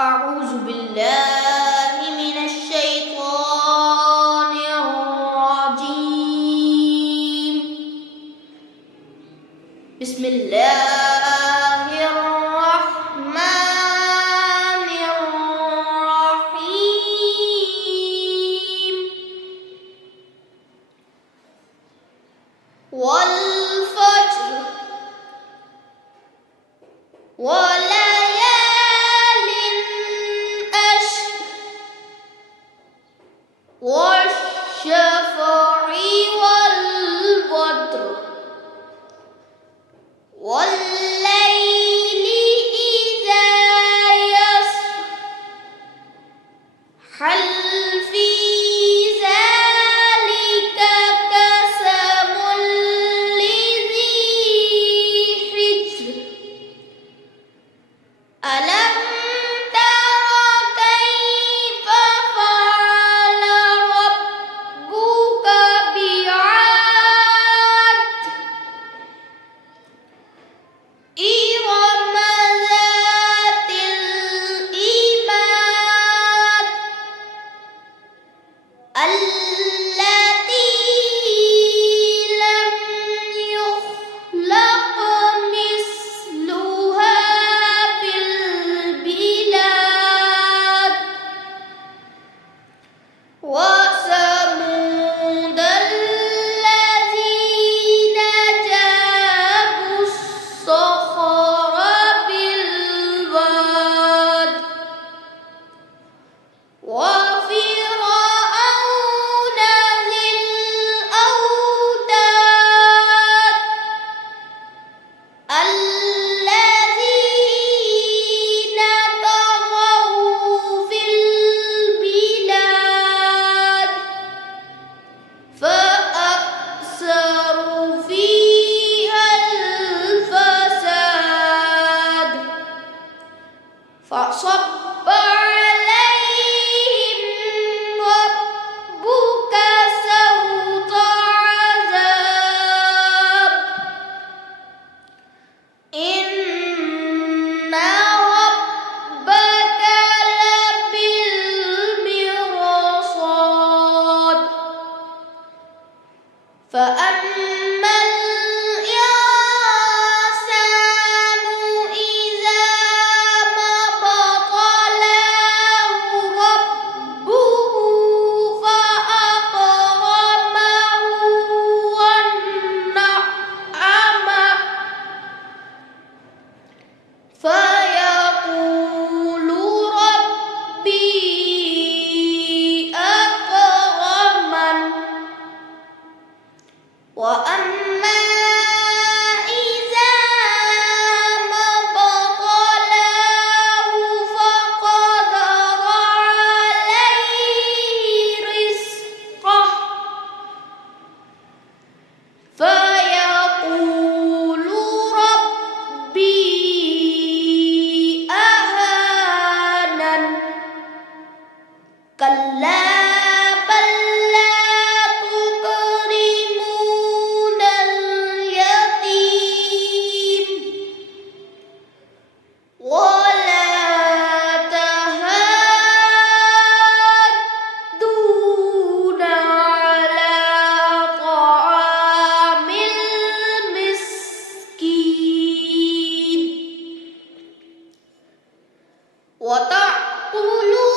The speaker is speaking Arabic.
أعوذ بالله من الشيطان الرجيم. بسم الله الرحمن الرحيم. والفجر وليال عشر والشفع والوتر والليل إذا يسر هل في ذلك قسم لذي حجر ألم تر كيف فعل ربك بعاد إرم ذات العماد التي لم يخلق مثلها في البلاد وثمود الذين جابوا الصخر بالواد وفرعون ذي الأوتاد الذين طغوا في البلاد فأكثروا فيها الفساد فصب عليهم ربك سوط عذاب إن ربك لبالمرصاد فأما الإنسان إذا ما ابتلاه ربه فأكرمه ونعمه فيقول ربي أكرمن وأما إذا ما ابتلاه فقدر عليه رزقه فيقول ربي أهانن كلا بل لا تكرمون اليتيم ولا تحاضون على طعام المسكين وتأكلون